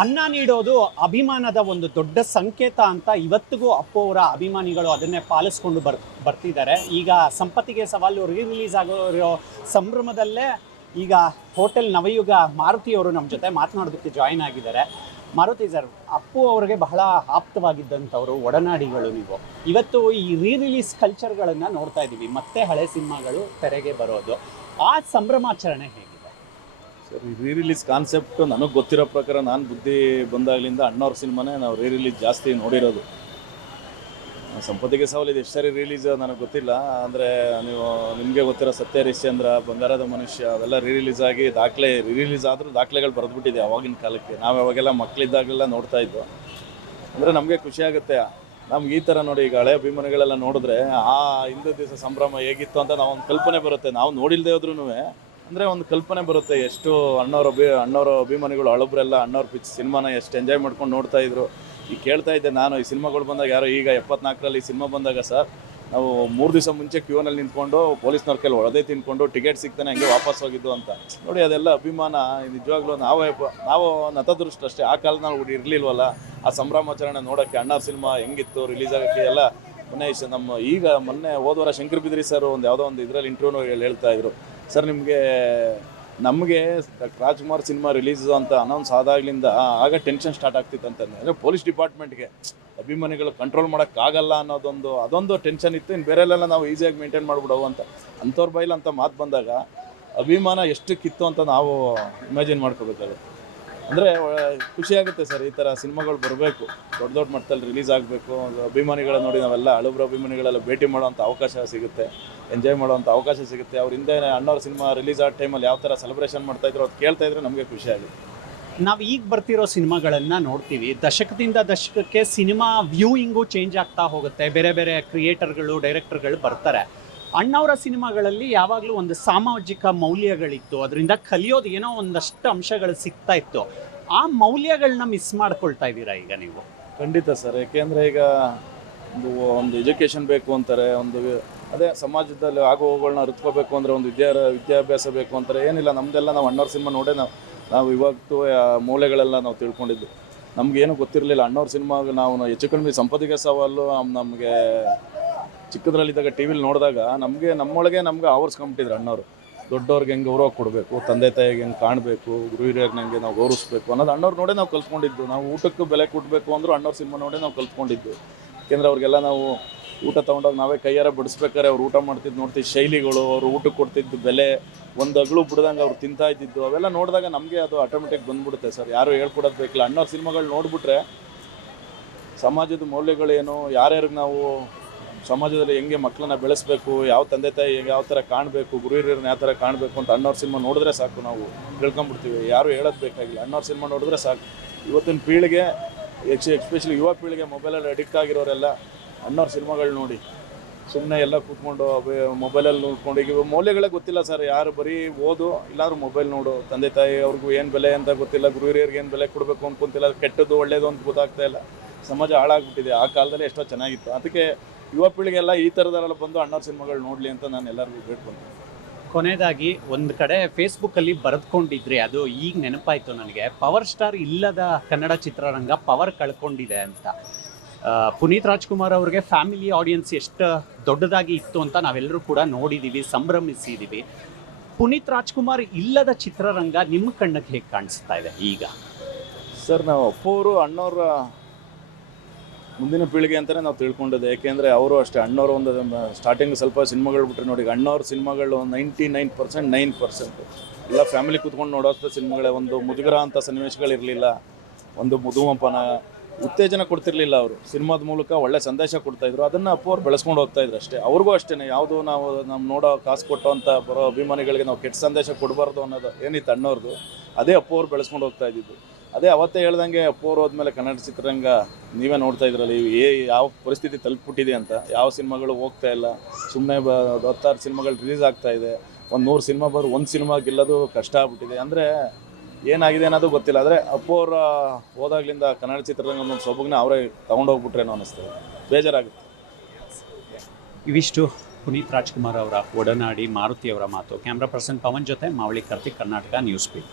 ಅನ್ನ ನೀಡೋದು ಅಭಿಮಾನದ ಒಂದು ದೊಡ್ಡ ಸಂಕೇತ ಅಂತ ಇವತ್ತಿಗೂ ಅಪ್ಪು ಅವರ ಅಭಿಮಾನಿಗಳು ಅದನ್ನೇ ಪಾಲಿಸ್ಕೊಂಡು ಬರ್ತಿದ್ದಾರೆ. ಈಗ ಸಂಪತ್ತಿಗೆ ಸವಾಲು ರಿಲೀಸ್ ಆಗಿರೋ ಸಂಭ್ರಮದಲ್ಲೇ ಈಗ ಹೋಟೆಲ್ ನವಯುಗ ಮಾರುತಿ ಅವರು ನಮ್ಮ ಜೊತೆ ಮಾತನಾಡೋದಕ್ಕೆ ಜಾಯಿನ್ ಆಗಿದ್ದಾರೆ. ಮಾರುತಿ ಸರ್, ಅಪ್ಪು ಅವರಿಗೆ ಬಹಳ ಆಪ್ತವಾಗಿದ್ದಂಥವ್ರು, ಒಡನಾಡಿಗಳು ನೀವು. ಇವತ್ತು ಈ ರಿಲೀಸ್ ಕಲ್ಚರ್ಗಳನ್ನು ನೋಡ್ತಾ ಇದ್ದೀವಿ, ಮತ್ತೆ ಹಳೆ ಸಿನಿಮಾಗಳು ತೆರೆಗೆ ಬರೋದು, ಆ ಸಂಭ್ರಮಾಚರಣೆ ಹೇಗಿದೆ ಸರ್? ರಿಲೀಸ್ ಕಾನ್ಸೆಪ್ಟ್ ನನಗೆ ಗೊತ್ತಿರೋ ಪ್ರಕಾರ ನಾನು ಬುದ್ಧಿ ಬಂದಾಗಲಿಂದ ಅಣ್ಣವ್ರ ಸಿನಿಮಾನೇ ನಾವು ರಿಲೀಸ್ ಜಾಸ್ತಿ ನೋಡಿರೋದು. ಸಂಪತ್ತಿಗೆ ಸವಾಲಿದೆ ಎಷ್ಟು ಸರಿ ರಿಲೀಸ್ ನನಗೆ ಗೊತ್ತಿಲ್ಲ. ಅಂದರೆ ನಿಮಗೆ ಗೊತ್ತಿರೋ ಸತ್ಯ ಹರಿಶ್ಚಂದ್ರ, ಬಂಗಾರದ ಮನುಷ್ಯ ಅವೆಲ್ಲ ರಿಲೀಸ್ ಆಗಿ ರಿಲೀಸ್ ಆದರೂ ದಾಖಲೆಗಳು ಬರೆದ್ಬಿಟ್ಟಿದೆ ಆವಾಗಿನ ಕಾಲಕ್ಕೆ. ನಾವು ಯಾವಾಗೆಲ್ಲ ಮಕ್ಕಳಿದ್ದಾಗೆಲ್ಲ ನೋಡ್ತಾ ಇದ್ವು. ಅಂದರೆ ನಮಗೆ ಖುಷಿ ಆಗುತ್ತೆ. ನಮ್ಗೆ ಈ ಥರ ನೋಡಿ, ಈಗ ಹಳೆ ಅಭಿಮಾನಿಗಳೆಲ್ಲ ನೋಡಿದ್ರೆ ಆ ಹಿಂದಿನ ದಿವಸ ಸಂಭ್ರಮ ಹೇಗಿತ್ತು ಅಂತ ನಾವು ಒಂದು ಕಲ್ಪನೆ ಬರುತ್ತೆ. ನಾವು ನೋಡಿಲ್ಲದೆ ಹೋದ್ರೂ ಅಂದರೆ ಒಂದು ಕಲ್ಪನೆ ಬರುತ್ತೆ. ಎಷ್ಟು ಅಣ್ಣವ್ರ ಅಭಿಮಾನಿಗಳು ಹಳಬ್ರೆಲ್ಲ ಅಣ್ಣವ್ರ ಸಿನಿಮಾನ ಎಷ್ಟು ಎಂಜಾಯ್ ಮಾಡ್ಕೊಂಡು ನೋಡ್ತಾ ಇದ್ರು. ಈಗ ಕೇಳ್ತಾ ಇದ್ದೆ ನಾನು, ಈ ಸಿನಿಮಾಗಳು ಬಂದಾಗ ಯಾರೋ ಈಗ 74ರಲ್ಲಿ ಈ ಸಿನಿಮಾ ಬಂದಾಗ ಸರ್, ನಾವು 3 ದಿವಸ ಮುಂಚೆ ಕ್ಯೂನಲ್ಲಿ ನಿಂತ್ಕೊಂಡು ಪೊಲೀಸ್ನವ್ರ ಕೈಲಿ ಒಳದೇ ತಿನ್ಕೊಂಡು ಟಿಕೆಟ್ ಸಿಗ್ತಾನೆ ಹಂಗೆ ವಾಪಸ್ ಹೋಗಿದ್ದು ಅಂತ ನೋಡಿ. ಅದೆಲ್ಲ ಅಭಿಮಾನ ನಿಜವಾಗ್ಲೂ ನಾವು ನತದೃಷ್ಟ ಅಷ್ಟೇ. ಆ ಕಾಲದ ನಾವು ಇರಲಿಲ್ವಲ್ಲ ಆ ಸಂಭ್ರಮಾಚರಣೆ ನೋಡೋಕ್ಕೆ. ಅಣ್ಣವ್ರ ಸಿನಿಮಾ ಹೆಂಗಿತ್ತು ರಿಲೀಸ್ ಆಗೋಕ್ಕೆ ಎಲ್ಲ ಮೊನ್ನೆ ಹೋದವರ ಶಂಕರ್ ಬಿದ್ರಿ ಸರ್ ಒಂದು ಯಾವುದೋ ಒಂದು ಇದರಲ್ಲಿ ಇಂಟರ್ವ್ಯೂ ಹೇಳ್ತಾ ಇದ್ರು, ಸರ್ ನಮಗೆ ರಾಜ್ಕುಮಾರ್ ಸಿನಿಮಾ ರಿಲೀಸ್ ಅಂತ ಅನೌನ್ಸ್ ಆದಾಗಲಿಂದ ಆಗ ಟೆನ್ಷನ್ ಸ್ಟಾರ್ಟ್ ಆಗ್ತಿತ್ತು ಅಂತಂದರೆ, ಅಂದರೆ ಪೊಲೀಸ್ ಡಿಪಾರ್ಟ್ಮೆಂಟ್ಗೆ ಅಭಿಮಾನಿಗಳು ಕಂಟ್ರೋಲ್ ಮಾಡೋಕ್ಕಾಗಲ್ಲ ಅದೊಂದು ಟೆನ್ಷನ್ ಇತ್ತು. ಇನ್ನು ಬೇರೆಲ್ಲ ನಾವು ಈಸಿಯಾಗಿ ಮೇಂಟೈನ್ ಮಾಡಿಬಿಡವು ಅಂತ ಅಂಥವ್ರ ಬೈಲ್ ಅಂತ ಮಾತು ಬಂದಾಗ ಅಭಿಮಾನ ಎಷ್ಟು ಕಿತ್ತು ಅಂತ ನಾವು ಇಮ್ಯಾಜಿನ್ ಮಾಡ್ಕೋಬೇಕಾಗುತ್ತೆ. ಅಂದರೆ ಖುಷಿಯಾಗುತ್ತೆ ಸರ್, ಈ ಥರ ಸಿನಿಮಾಗಳು ಬರಬೇಕು, ದೊಡ್ಡ ಮಟ್ಟದಲ್ಲಿ ರಿಲೀಸ್ ಆಗಬೇಕು. ಅಭಿಮಾನಿಗಳ ನೋಡಿ ನಾವೆಲ್ಲ ಹಳಬ್ರ ಅಭಿಮಾನಿಗಳೆಲ್ಲ ಭೇಟಿ ಮಾಡೋವಂಥ ಅವಕಾಶ ಸಿಗುತ್ತೆ, ಎಂಜಾಯ್ ಮಾಡೋವಂಥ ಅವಕಾಶ ಸಿಗುತ್ತೆ. ಅವ್ರ ಹಿಂದೆ ಅಣ್ಣವ್ರ ಸಿನಿಮಾ ರಿಲೀಸ್ ಆದ ಟೈಮಲ್ಲಿ ಯಾವ ಥರ ಸೆಲೆಬ್ರೇಷನ್ ಮಾಡ್ತಾಯಿದ್ರು ಅದು ಕೇಳ್ತಾ ಇದ್ರೆ ನಮಗೆ ಖುಷಿ ಆಗುತ್ತೆ. ನಾವು ಈಗ ಬರ್ತಿರೋ ಸಿನಿಮಾಗಳನ್ನು ನೋಡ್ತೀವಿ, ದಶಕದಿಂದ ದಶಕಕ್ಕೆ ಸಿನಿಮಾ ವ್ಯೂಯಿಂಗು ಚೇಂಜ್ ಆಗ್ತಾ ಹೋಗುತ್ತೆ. ಬೇರೆ ಬೇರೆ ಕ್ರಿಯೇಟರ್ಗಳು, ಡೈರೆಕ್ಟರ್ಗಳು ಬರ್ತಾರೆ. ಅಣ್ಣವರ ಸಿನಿಮಾಗಳಲ್ಲಿ ಯಾವಾಗಲೂ ಒಂದು ಸಾಮಾಜಿಕ ಮೌಲ್ಯಗಳಿತ್ತು, ಅದರಿಂದ ಕಲಿಯೋದು ಏನೋ ಒಂದಷ್ಟು ಅಂಶಗಳು ಸಿಗ್ತಾ ಇತ್ತು. ಆ ಮೌಲ್ಯಗಳನ್ನ ಮಿಸ್ ಮಾಡ್ಕೊಳ್ತಾ ಇದ್ದೀರಾ ಈಗ ನೀವು? ಖಂಡಿತ ಸರ್, ಯಾಕೆಂದರೆ ಈಗ ಒಂದು ಎಜುಕೇಷನ್ ಬೇಕು ಅಂತಾರೆ, ಅದೇ ಸಮಾಜದಲ್ಲಿ ಆಗೋ ಹೋಗೋಗಳನ್ನ ಅರಿತ್ಕೋಬೇಕು ಅಂದರೆ ಒಂದು ವಿದ್ಯಾಭ್ಯಾಸ ಬೇಕು ಅಂತಾರೆ. ಏನಿಲ್ಲ, ನಮ್ಮದೆಲ್ಲ ನಾವು ಅಣ್ಣವ್ರ ಸಿನಿಮಾ ನೋಡೇ ನಾವು ಇವತ್ತು ಮೌಲ್ಯಗಳೆಲ್ಲ ನಾವು ತಿಳ್ಕೊಂಡಿದ್ದು. ನಮಗೇನು ಗೊತ್ತಿರಲಿಲ್ಲ ಅಣ್ಣವ್ರ ಸಿನಿಮಾಗ ನಾವು ಹೆಚ್ಚು ಕಡಿಮೆ ಸಂಪತ್ತಿಗೆ ಸವಾಲು ನಮಗೆ ಚಿಕ್ಕದ್ರಲ್ಲಿದ್ದಾಗ ಟಿ ವಿಲಿ ನೋಡಿದಾಗ ನಮ್ಮೊಳಗೆ ಆವರಿಸ್ಕೊಂಬಿಟ್ಟಿದ್ರು ಅಣ್ಣವರು. ದೊಡ್ಡವ್ರಿಗೆ ಹೆಂಗೆ ಗೌರವ ಕೊಡಬೇಕು, ತಂದೆ ತಾಯಿಗೆ ಹೆಂಗೆ ಕಾಣಬೇಕು, ಗುರು ಹಿರಿಯರಿಗೆ ನಂಗೆ ನಾವು ಗೌರವಿಸ್ಬೇಕು ಅನ್ನೋದು ಅಣ್ಣವ್ರು ನೋಡೇ ನಾವು ಕಲ್ತ್ಕೊಂಡಿದ್ದು. ನಾವು ಊಟಕ್ಕೆ ಬೆಲೆ ಕೊಡಬೇಕು ಅಂದರೂ ಅಣ್ಣವ್ರ ಸಿನಿಮಾ ನೋಡೇ ನಾವು ಕಲ್ತ್ಕೊಂಡಿದ್ದು. ಯಾಕೆಂದರೆ ಅವ್ರಿಗೆಲ್ಲ ನಾವು ಊಟ ತೊಗೊಂಡೋಗಿ ನಾವೇ ಕೈಯಾರ ಬಿಡಿಸ್ಬೇಕಾರೆ ಅವ್ರು ಊಟ ಮಾಡ್ತಿದ್ದು ನೋಡ್ತಿದ್ದು, ಶೈಲಿಗಳು, ಅವರು ಊಟಕ್ಕೆ ಕೊಡ್ತಿದ್ದು ಬೆಲೆ, ಒಂದು ಅಗಳು ಬಿಡ್ದಂಗೆ ಅವ್ರು ತಿಂತಾ ಇದ್ದಿದ್ದು, ಅವೆಲ್ಲ ನೋಡಿದಾಗ ನಮಗೆ ಅದು ಆಟೋಮೆಟಿಕ್ ಬಂದ್ಬಿಡುತ್ತೆ ಸರ್. ಯಾರು ಹೇಳ್ಕೊಡೋದು ಬೇಕಿಲ್ಲ. ಅಣ್ಣವ್ರ ಸಿನಿಮಾಗಳು ನೋಡಿಬಿಟ್ರೆ ಸಮಾಜದ ಮೌಲ್ಯಗಳೇನು, ಯಾರ್ಯಾರಿಗೆ ನಾವು ಸಮಾಜದಲ್ಲಿ ಹೆಂಗೆ ಮಕ್ಕಳನ್ನ ಬೆಳೆಸಬೇಕು, ಯಾವ ತಂದೆ ತಾಯಿ ಯಾವ ಥರ ಕಾಣಬೇಕು, ಗುರು ಹಿರಿಯರನ್ನ ಯಾವ ಥರ ಕಾಣಬೇಕು ಅಂತ ಅಣ್ಣವ್ರ ಸಿನಿಮಾ ನೋಡಿದ್ರೆ ಸಾಕು, ನಾವು ತಿಳ್ಕೊಂಬಿಡ್ತೀವಿ. ಯಾರು ಹೇಳೋದು ಬೇಕಾಗಿಲ್ಲ, ಅಣ್ಣವ್ರ ಸಿನಿಮಾ ನೋಡಿದ್ರೆ ಸಾಕು. ಇವತ್ತಿನ ಪೀಳಿಗೆ, ಎಸ್ಪೆಷಲಿ ಯುವ ಪೀಳಿಗೆ ಮೊಬೈಲಲ್ಲಿ ಅಡಿಕ್ಟ್ ಆಗಿರೋರೆಲ್ಲ ಅಣ್ಣವ್ರ ಸಿನಿಮಾಗಳು ನೋಡಿ ಸುಮ್ಮನೆ ಎಲ್ಲ ಕೂತ್ಕೊಂಡು ಮೊಬೈಲಲ್ಲಿ ನೋಡ್ಕೊಂಡು ಈಗ ಮೌಲ್ಯಗಳೇ ಗೊತ್ತಿಲ್ಲ ಸರ್. ಯಾರು ಬರೀ ಓದು ಇಲ್ಲಾಂದ್ರೂ ಮೊಬೈಲ್ ನೋಡು, ತಂದೆ ತಾಯಿ ಅವ್ರಿಗೂ ಏನು ಬೆಲೆ ಅಂತ ಗೊತ್ತಿಲ್ಲ, ಗುರು ಹಿರಿಯರಿಗೆ ಏನು ಬೆಲೆ ಕೊಡಬೇಕು ಅನ್ಕೊಂತಿಲ್ಲ, ಕೆಟ್ಟದ್ದು ಒಳ್ಳೇದು ಅಂತ ಗೊತ್ತಾಗ್ತಾ ಇಲ್ಲ. ಸಮಾಜ ಹಾಳಾಗ್ಬಿಟ್ಟಿದೆ. ಆ ಕಾಲದಲ್ಲಿ ಎಷ್ಟೋ ಚೆನ್ನಾಗಿತ್ತು. ಅದಕ್ಕೆ ಯುವ ಪೀಳಿಗೆಲ್ಲ ಈ ಥರದಲ್ಲೆಲ್ಲ ಬಂದು ಅಣ್ಣವ್ರ ಸಿನಿಮಾಗಳು ನೋಡಲಿ ಅಂತ ನಾನು ಎಲ್ಲರಿಗೂ ಬೇಡ್ಕೊಂತೀನಿ. ಕೊನೆಯದಾಗಿ ಒಂದು ಕಡೆ ಫೇಸ್ಬುಕ್ಕಲ್ಲಿ ಬರೆದುಕೊಂಡಿದ್ರಿ, ಅದು ಈಗ ನೆನಪಾಯಿತು ನನಗೆ, ಪವರ್ ಸ್ಟಾರ್ ಇಲ್ಲದ ಕನ್ನಡ ಚಿತ್ರರಂಗ ಪವರ್ ಕಳ್ಕೊಂಡಿದೆ ಅಂತ. ಪುನೀತ್ ರಾಜ್ಕುಮಾರ್ ಅವ್ರಿಗೆ ಫ್ಯಾಮಿಲಿ ಆಡಿಯನ್ಸ್ ಎಷ್ಟು ದೊಡ್ಡದಾಗಿ ಇತ್ತು ಅಂತ ನಾವೆಲ್ಲರೂ ಕೂಡ ನೋಡಿದ್ದೀವಿ, ಸಂಭ್ರಮಿಸಿದ್ದೀವಿ. ಪುನೀತ್ ರಾಜ್ಕುಮಾರ್ ಇಲ್ಲದ ಚಿತ್ರರಂಗ ನಿಮ್ಮ ಕಣ್ಣಿಗೆ ಹೇಗೆ ಕಾಣಿಸ್ತಾ ಇದೆ ಈಗ? ಸರ್, ನಾವು ಅಪ್ಪವರು ಅಣ್ಣವ್ರ ಮುಂದಿನ ಪೀಳಿಗೆ ಅಂತಲೇ ನಾವು ತಿಳ್ಕೊಂಡಿದ್ದೆ. ಏಕೆಂದರೆ ಅವರು ಅಷ್ಟೇ, ಅಣ್ಣವರು ಒಂದು ಸ್ಟಾರ್ಟಿಂಗ್ ಸ್ವಲ್ಪ ಸಿನಿಮಾಗಳು ಬಿಟ್ಟರೆ ನೋಡಿ, ಅಣ್ಣವ್ರ ಸಿನಿಮಾಗಳು 99% ಎಲ್ಲ ಫ್ಯಾಮಿಲಿ ಕೂತ್ಕೊಂಡು ನೋಡೋಂಥ ಸಿನಿಮಾಗಳೇ. ಒಂದು ಮುಜುಗರ ಅಂತ ಸನ್ನಿವೇಶಗಳಿರಲಿಲ್ಲ, ಒಂದು ಮಧುಮಪನ ಉತ್ತೇಜನ ಕೊಡ್ತಿರ್ಲಿಲ್ಲ. ಅವರು ಸಿನಿಮಾದ ಮೂಲಕ ಒಳ್ಳೆ ಸಂದೇಶ ಕೊಡ್ತಾಯಿದ್ರು. ಅದನ್ನು ಅಪ್ಪು ಅವ್ರು ಬೆಳೆಸ್ಕೊಂಡು ಹೋಗ್ತಾಯಿದ್ರು ಅಷ್ಟೇ. ಅವ್ರಿಗೂ ಅಷ್ಟೇ, ಯಾವುದು ನಾವು ನೋಡೋ ಕಾಸು ಕೊಟ್ಟೋ ಅಂತ ಬರೋ ಅಭಿಮಾನಿಗಳಿಗೆ ನಾವು ಕೆಟ್ಟ ಸಂದೇಶ ಕೊಡಬಾರ್ದು ಅನ್ನೋದು ಏನಿತ್ತು ಅಣ್ಣವ್ರದ್ದು, ಅದೇ ಅಪ್ಪು ಅವ್ರು ಬೆಳೆಸ್ಕೊಂಡು ಹೋಗ್ತಾ ಇದ್ದಿದ್ದು. ಅದೇ ಅವತ್ತೇ ಹೇಳ್ದಂಗೆ ಅಪ್ಪು ಅವ್ರು ಹೋದ್ಮೇಲೆ ಕನ್ನಡ ಚಿತ್ರರಂಗ ನೀವೇ ನೋಡ್ತಾ ಇದ್ರಲ್ಲಿ ಯಾವ ಪರಿಸ್ಥಿತಿ ತಲುಪಿಬಿಟ್ಟಿದೆ ಅಂತ. ಯಾವ ಸಿನಿಮಾಗಳು ಹೋಗ್ತಾ ಇಲ್ಲ, ಸುಮ್ಮನೆ 16 ಸಿನಿಮಾಗಳು ರಿಲೀಸ್ ಆಗ್ತಾ ಇದೆ. ಒಂದು 100 ಸಿನಿಮಾ ಒಂದು ಸಿನಿಮಾ ಗೆಲ್ಲೋದು ಕಷ್ಟ ಆಗ್ಬಿಟ್ಟಿದೆ. ಅಂದರೆ ಏನಾಗಿದೆ ಅನ್ನೋದು ಗೊತ್ತಿಲ್ಲ. ಆದರೆ ಅಪ್ಪು ಅವರ ಹೋದಾಗ್ಲಿಂದ ಕನ್ನಡ ಚಿತ್ರರಂಗ ಒಂದು ಸೊಬಗನ್ನ ಅವರೇ ತೊಗೊಂಡೋಗ್ಬಿಟ್ರೇನೋ ಅನ್ನಿಸ್ತದೆ, ಬೇಜಾರಾಗುತ್ತೆ. ಇವಿಷ್ಟು ಪುನೀತ್ ರಾಜ್ಕುಮಾರ್ ಅವರ ಒಡನಾಡಿ ಮಾರುತಿಯವರ ಮಾತು. ಕ್ಯಾಮ್ರಾ ಪರ್ಸನ್ ಪವನ್ ಜೊತೆ ಮಾವಳಿ ಕಾರ್ತಿಕ್, ಕರ್ನಾಟಕ ನ್ಯೂಸ್ ಬೀಟ್.